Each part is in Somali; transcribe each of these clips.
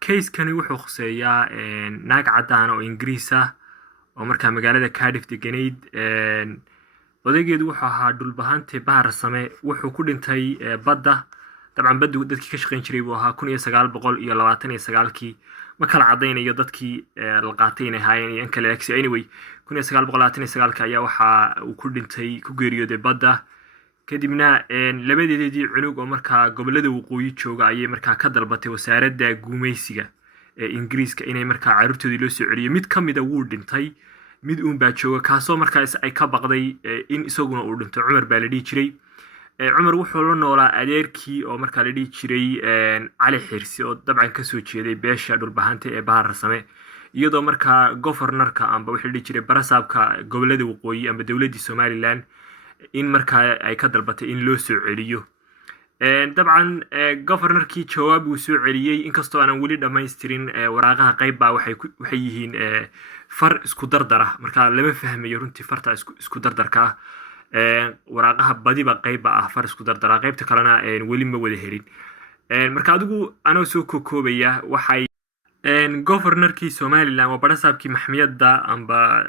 case kani wuxuu khuseeyaa naag caddaan oo Ingiriis ah oo markaa magaalada Cardiff deganayd. Odaygeedu wuxuu ahaa dhulbahante Bahar Same, wuxuu ku dhintay badda. dabcan baddu dadkii ka shaqayn jiray buu ahaa 1929kii. ma kala cadaynayo dadkii la qaatay inay ahaayeen iyo in kale. Anyway 1929 ayaa waxa uu ku dhintay ku geeriyooday badda. kadibna labadeedii cunug oo markaa gobolada waqooyi jooga ayay markaa ka dalbatay wasaaradda gumaysiga ee Ingiriiska inay markaa carruurtoodii loo soo celiyo. mid kamida wuu dhintay, mid uun baa jooga kaasoo markaa ay ka baqday in isaguna uu dhinto. Cumar baa la dhihi jiray. Cumar wuxuu la noolaa adeerkii oo markaa la dhihi jiray Cali Xirsi oo dabcan kasoo jeeday beesha dhulbahante ee Bahar Same, iyadoo markaa governorka amba wixii la dhihi jiray barasaabka gobolada waqooyi amba dowladda Somaliland in markaa ay ka dalbatay in loo soo celiyo. dabcan governorkii jawaab uu soo celiyey, inkastoo aanan weli dhammaystirin. waraaqaha qayb baa waxay yihiin far isku dardara, markaa lama fahmayo runtii farta isku dardarka ah. waraaqaha badiba qayb ah far isku dardara, qaybta kalena weli ma wada helin. marka adigu anoo soo koobaya waxay governorkii Somaliland waa barasaabkii maxmiyadda amba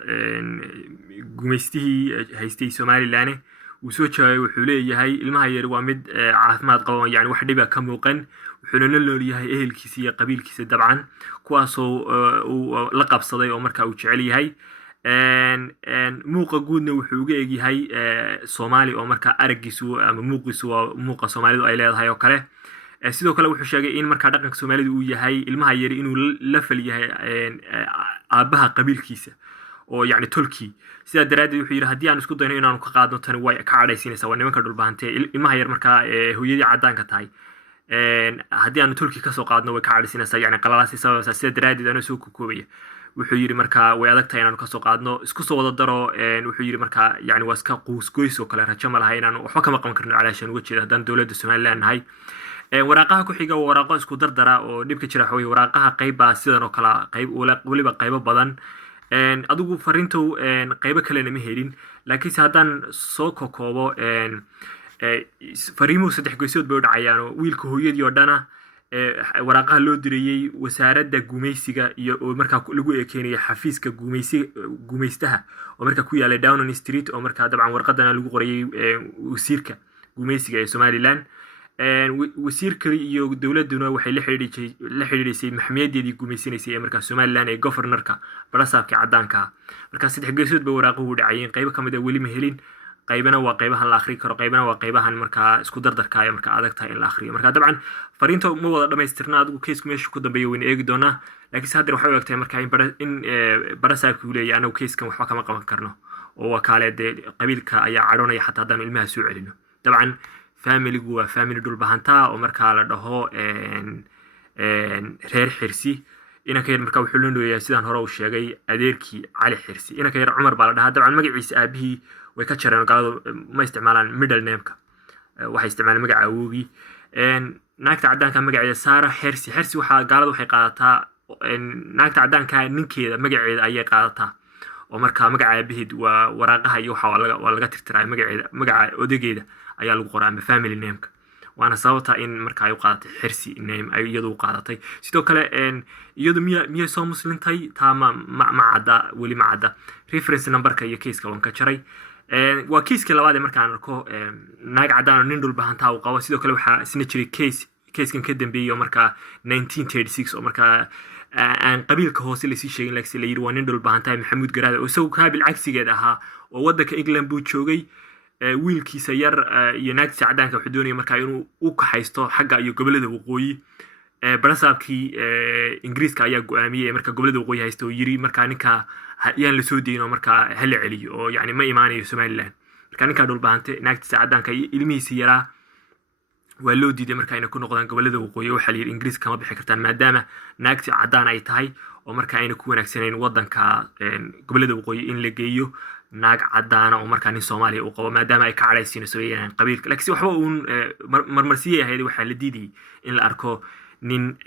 gumaystihii haystay Somaliland uu soo jawaabay. wuxuu leeyahay ilmaha yar waa mid caafimaad qaba, yani wax dhiba ka muuqan, wuxuuna la noolyahay ehelkiisa iyo qabiilkiisa dabcan, kuwaasoo uu la qabsaday oo markaa uu jecel yahay. muuqa guudna wuxuu uga egyahay Soomaali oo markaa araggiisu ama muuqiisu waa muuqa Soomaalidu ay leedahay oo kale. sidoo kale wuxuu sheegay in markaa dhaqanka Soomaalidu uu yahay ilmaha yar inuu la fal yahay aabaha qabiilkiisa oo yani tolkii. sidaa daraaddeed wuxuu yidhi haddii aan isku dayno inaanu ka qaadno tani way ka cadhaysiinaysaa, waa nimanka dhulbahante. ilmaha yar markaa hooyadii caddaanka tahay haddii aanu tolkii kasoo qaadno way ka cadhaysiinaysaa, yani qalalaasi sababaysaa. sidaa daraaddeed anoo soo koobaya wuxuu yidhi markaa way adag tahay inaanu kasoo qaadno, isku soo wada daro. wuxuu yidhi markaa yani waa iska quusgoys oo kale, rajo ma laha inaanu waxba kama qaban karno calaashaan uga jeeda haddaan dowladda Somaliland nahay. waraaqaha ku xiga waa waraaqo isku dardara oo dhibka jira waxa weeye waraaqaha qayba sidan oo kale qayb waliba qaybo badan. adigu fariintu qaybo kalena ma helin, laakiinse haddaan soo kokoobo fariimuhu 3 goysood bay u dhacayaan. wiilka hooyadii oo dhana waraaqaha loo dirayey wasaaradda gumaysiga iyo oo markaa lagu ekeynaya xafiiska gumaystaha oo markaa ku yaalay Downing Street, oo markaa dabcan warqadana lagu qorayay wasiirka gumaysiga ee Somaliland. wasiirka iyo dowladuna waxay la xiriirisay maxmiyaddeedii gumaysanaysay ee markaa Somaliland ee governorka barasaabka caddaanka. markaa 3 geesood bay waraaquhu u dhacayeen, qaybo kamid ah weli ma helin, qaybana waa qaybahan la akhri karo, qaybana waa qaybahan markaa isku dardarka ay markaa adag tahay in la akhriyo. marka dabcan fariinta ma wada dhamaystirna, adigu case-ku meesha ku dambeeyo wayna eegi doonaa. laakiinse hadda waxay u egtahay markaa in barasaabku leeyahay anagu case-kan waxba kama qaban karno oo wakaale dee qabiilka ayaa cadhoonaya xataa haddaan ilmaha soo celino. dabcan familigu waa family dhulbahantaa oo markaa la dhaho reer Xirsi. inanka yar markaa wuxuu la nooyahay sidaan hore u sheegay adeerkii Cali Xirsi. inanka yar Cumar baa la dhahaa. dabcan magaciisa aabihii way ka jareen, galadu ma isticmaalaan middle name-ka, waxay isticmaalaan magaca awowgii. naagta caddaanka magaceeda Sara Xirsi. Xirsi gaaladu waxay qaadataa naagta caddaanka ninkeeda magaceeda ayay qaadataa, oo markaa magaca aabaheed waa waraaqaha iyo waxa waa laga tirtiraa, magaca odageeda ayaa lagu qoraa ama family name-ka. waana sababta in markaa ay u qaadatay Xirsi name ay iyadu u qaadatay. sidoo kale iyadu miyay soo muslintay taa ma cadda, weli ma cadda. reference numberka iyo case-ka waan ka jaray. waa case-ka labaad ee markaan arko naag caddaan oo nin dhulbahantaa uu qabo. sidoo kale waxaa isna jiray case-kan ka dambeeyay oo markaa 1936 oo markaa aan qabiilka hoose lasii sheegin, laakiin la yidhi waa nin dhulbahantaa Maxamuud Garaada oo isagu kaabil cagsigeed ahaa oo waddanka England buu joogay. wiilkiisa yar iyo naagtiisa caddaanka wuxuu doonaya markaa inuu u kaxaysto xagga iyo gobolada waqooyi. barasaabkii Ingiriiska ayaa go'aamiyey markaa gobolada waqooyi haysta oo yiri markaa ninka yaan la soo deyin oo markaa hala celiyo oo yani ma imaanayo Somaliland. markaa ninkaa dhulbahante naagtiisa caddaanka iyo ilmihiisa yaraa waa loo diiday markaa inay ku noqdaan gobolada waqooyi. waxaa la yidhi Ingiriiska kama bixi kartaan maadaama naagti caddaan ay tahay oo markaa ayna ku wanaagsanayn waddanka gobolada waqooyi in la geeyo naag caddaana oo markaa nin Soomaaliya uu qabo, maadaama ay ka cadhaysiinayso qabiilka. laakiin waxba uun marmarsiyay ahayd, waxaa la diidayay in la arko nin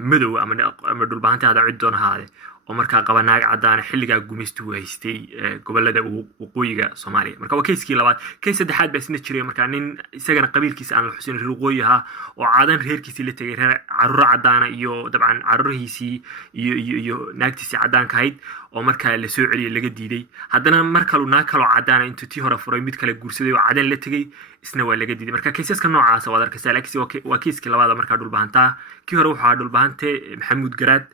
madow ama dhulbahante hada cid doon ahaade oo markaa qaba naag cadaan xilligaa gumaystu haystay gobolada waqooyiga Soomaaliya marka waa keiskii labaad keis saddexaad baa isna jiray marka nin isagana qabiilkiisa aan la xusin reer waqooyi ahaa oo cadan reerkiisii la tagay reer carruur cadaana iyo dabcan carruurihiisii iyo naagtiisii cadaanka ahayd oo markaa la soo celiyay laga diiday haddana mar kale naag kale oo cadaana intuu tii hore furay mid kale guursaday oo cadaan la tagay isna waa laga diiday marka keisaska noocaas waad arkaysaa laakiin waa keiskii labaad markaa dhulbahantaa kii hore wuxuu ahaa dhulbahante Maxamuud Garaad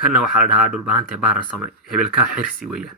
kana waxaa la dhahaa dhulbahante Bahar Same hebelka xirsi weeyaan